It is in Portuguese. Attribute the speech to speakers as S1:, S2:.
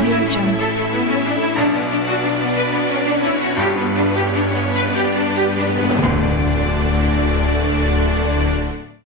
S1: Audio Jungle.